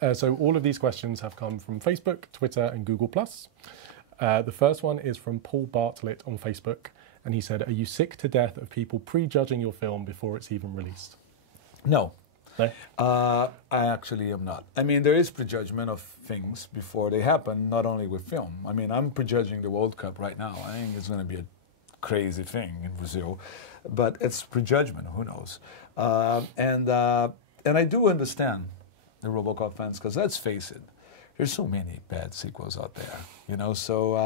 So all of these questions have come from Facebook, Twitter, and Google+. The first one is from Paul Bartlett on Facebook, and he said, "Are you sick to death of people prejudging your film before it's even released?" No. No? I actually am not. I mean, there is prejudgment of things before they happen, not only with film. I mean, I'm prejudging the World Cup right now. I think it's going to be a crazy thing in Brazil, but it's prejudgment. Who knows? And I do understand the RoboCop fans, because let's face it, there's so many bad sequels out there, you know. So,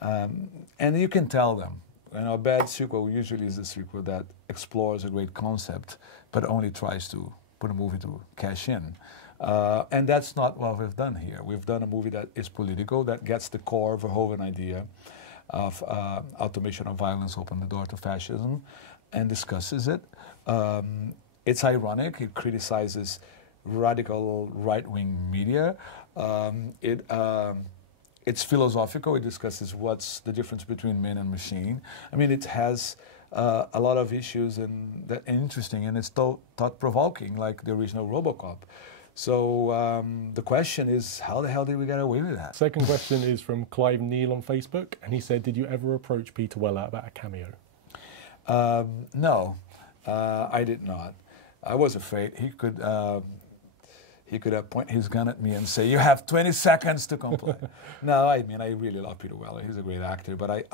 and you can tell them. You know, a bad sequel usually is a sequel that explores a great concept, but only tries to put a movie to cash in. And that's not what we've done here. We've done a movie that is political, that gets the core of a whole idea of automation of violence, open the door to fascism, and discusses it. It's ironic. It criticizes radical right-wing media. It's philosophical. It discusses what's the difference between man and machine. I mean, it has a lot of issues and interesting, and it's thought-provoking, like the original RoboCop. So the question is, how the hell did we get away with that? Second question is from Clive Neal on Facebook, and he said, "Did you ever approach Peter Weller about a cameo?" No, I did not. I was afraid he could point his gun at me and say, "You have 20 seconds to comply." No, I mean, I really love Peter Weller. He's a great actor, but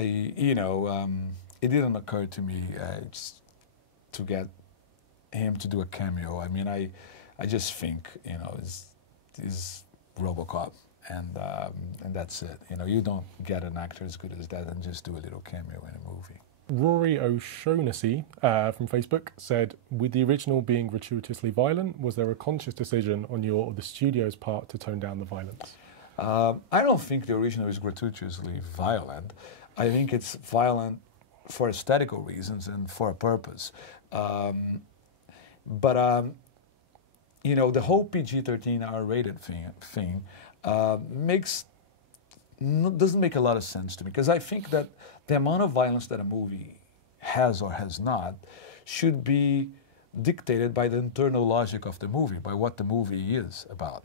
you know, it didn't occur to me just to get him to do a cameo. I mean, I just think, you know, is RoboCop, and that's it. You know, you don't get an actor as good as that and just do a little cameo in a movie. Rory OShaughnessy from Facebook said, "With the original being gratuitously violent, was there a conscious decision on your or the studio's part to tone down the violence?" I don't think the original is gratuitously violent. I think it's violent for aesthetical reasons and for a purpose. You know, the whole PG-13 R-rated thing doesn't make a lot of sense to me, because I think that the amount of violence that a movie has or has not should be dictated by the internal logic of the movie, by what the movie is about,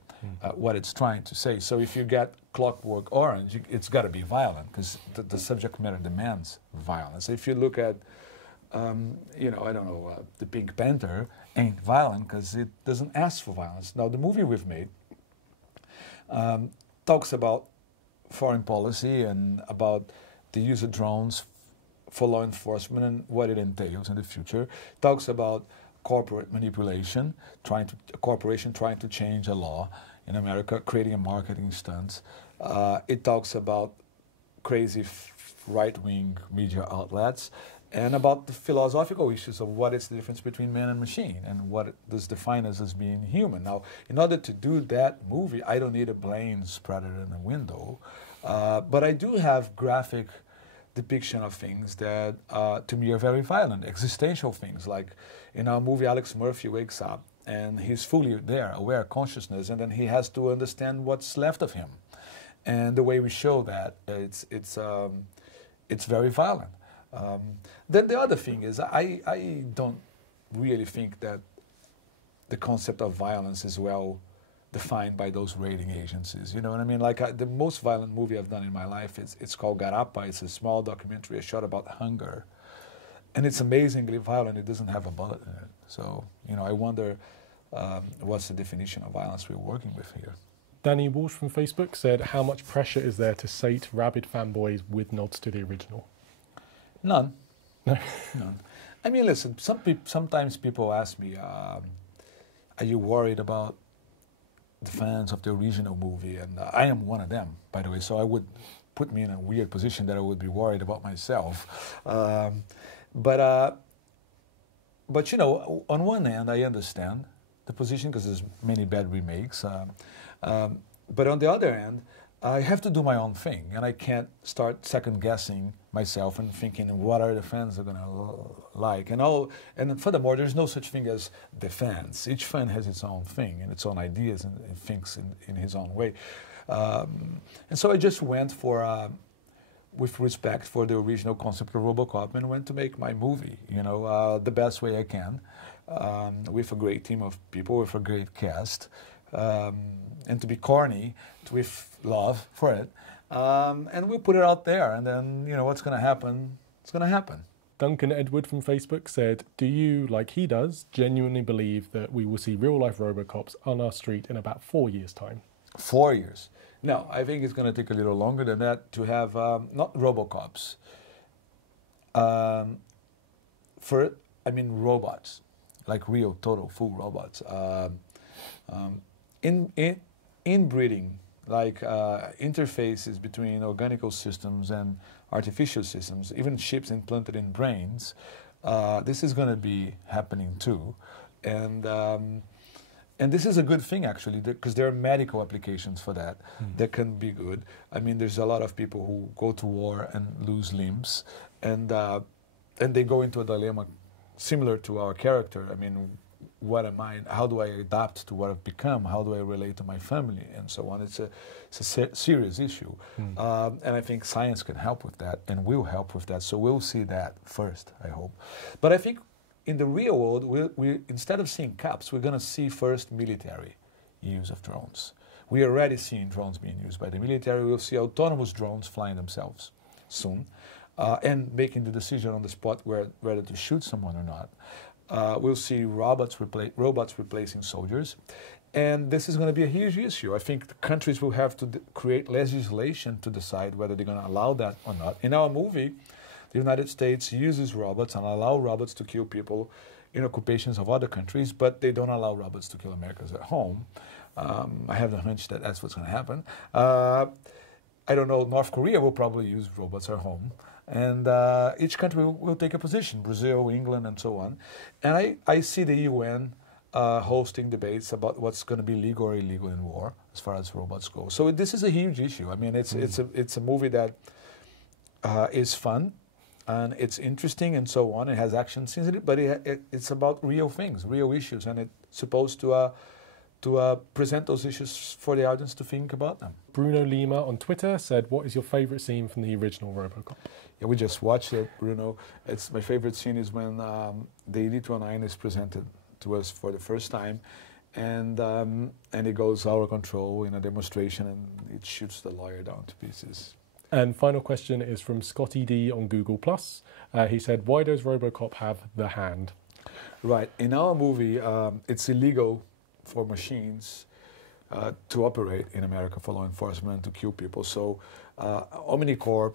what it's trying to say. So if you get Clockwork Orange, it's got to be violent, because the subject matter demands violence. If you look at, you know, I don't know, the Pink Panther ain't violent because it doesn't ask for violence. Now, the movie we've made talks about foreign policy and about the use of drones for law enforcement and what it entails in the future. Talks about corporate manipulation, a corporation trying to change a law in America, creating a marketing stunt. It talks about crazy right-wing media outlets, and about the philosophical issues of what is the difference between man and machine, and what does define us as being human. Now, in order to do that movie, I don't need a plane spread in a window, but I do have graphic depiction of things that, to me, are very violent, existential things. Like in our movie, Alex Murphy wakes up, and he's fully there, aware, consciousness, and then he has to understand what's left of him. And the way we show that, it's very violent. Then the other thing is, I don't really think that the concept of violence is well defined by those rating agencies. You know what I mean? Like the most violent movie I've done in my life, it's called Garapa. It's a small documentary I shot about hunger. And it's amazingly violent. It doesn't have a bullet in it. So, you know, I wonder what's the definition of violence we're working with here. Danny Walsh from Facebook said, "How much pressure is there to sate rabid fanboys with nods to the original?" None. None. I mean, listen, sometimes people ask me, are you worried about the fans of the original movie? And I am one of them, by the way, so I would put me in a weird position that I would be worried about myself. But you know, on one hand, I understand the position because there's many bad remakes. But on the other hand, I have to do my own thing, and I can't start second-guessing myself and thinking, what are the fans are going to like? And furthermore, there's no such thing as the fans. Each fan has its own thing and its own ideas and thinks in his own way. And so I just went for, with respect for the original concept of RoboCop, and went to make my movie, you know, the best way I can. with a great team of people, with a great cast, and to be corny, with love for it. And we'll put it out there, and then, you know, what's going to happen, it's going to happen. Duncan Edward from Facebook said, do you, like he does, genuinely believe that we will see real-life RoboCops on our street in about 4 years' time? 4 years? No, I think it's going to take a little longer than that to have, not RoboCops, robots, like real, total, full robots. Inbreeding, like interfaces between organical systems and artificial systems, even chips implanted in brains, this is going to be happening too. And this is a good thing, actually, because there are medical applications for that that can be good. I mean, there's a lot of people who go to war and lose limbs, and they go into a dilemma similar to our character. I mean, what am I? How do I adapt to what I've become? How do I relate to my family, and so on? It's a serious issue, and I think science can help with that, and will help with that. So we'll see that first, I hope. But I think in the real world, we instead of seeing cops, we're going to see first military use of drones. We are already seeing drones being used by the military. We'll see autonomous drones flying themselves soon, and making the decision on the spot whether to shoot someone or not. We'll see robots replacing soldiers, and this is going to be a huge issue. I think the countries will have to create legislation to decide whether they're going to allow that or not. In our movie, the United States uses robots and allow robots to kill people in occupations of other countries, but they don't allow robots to kill Americans at home. I have the hunch that that's what's going to happen. I don't know, North Korea will probably use robots at home. And each country will take a position, Brazil, England, and so on. And I see the UN hosting debates about what's going to be legal or illegal in war as far as robots go. So this is a huge issue. I mean, it's a movie that is fun, and it's interesting and so on. It has action scenes in it, but it's about real things, real issues, and it's supposed to present those issues for the audience to think about them. Bruno Lima on Twitter said, what is your favourite scene from the original RoboCop? Yeah, we just watched it, Bruno. My favorite scene is when the ED-209 is presented to us for the first time, and it goes out of control in a demonstration, and it shoots the lawyer down to pieces. And final question is from Scotty D on Google+. He said, why does RoboCop have the hand? Right. In our movie, it's illegal for machines to operate in America for law enforcement, to kill people. So Omnicorp,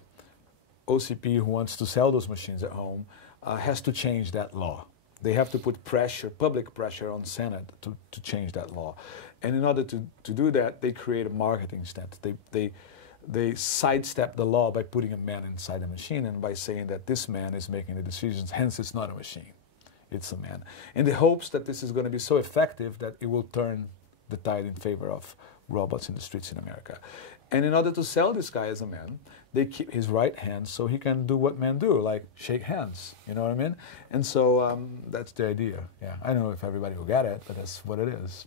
OCP, who wants to sell those machines at home, has to change that law. They have to put pressure, public pressure on Senate to change that law. And in order to do that, they create a marketing stunt. They sidestep the law by putting a man inside the machine and by saying that this man is making the decisions, hence it's not a machine, it's a man. In the hopes that this is going to be so effective that it will turn the tide in favor of robots in the streets in America. And in order to sell this guy as a man, they keep his right hand so he can do what men do, like shake hands, you know what I mean? And so that's the idea. Yeah, I don't know if everybody will get it, but that's what it is.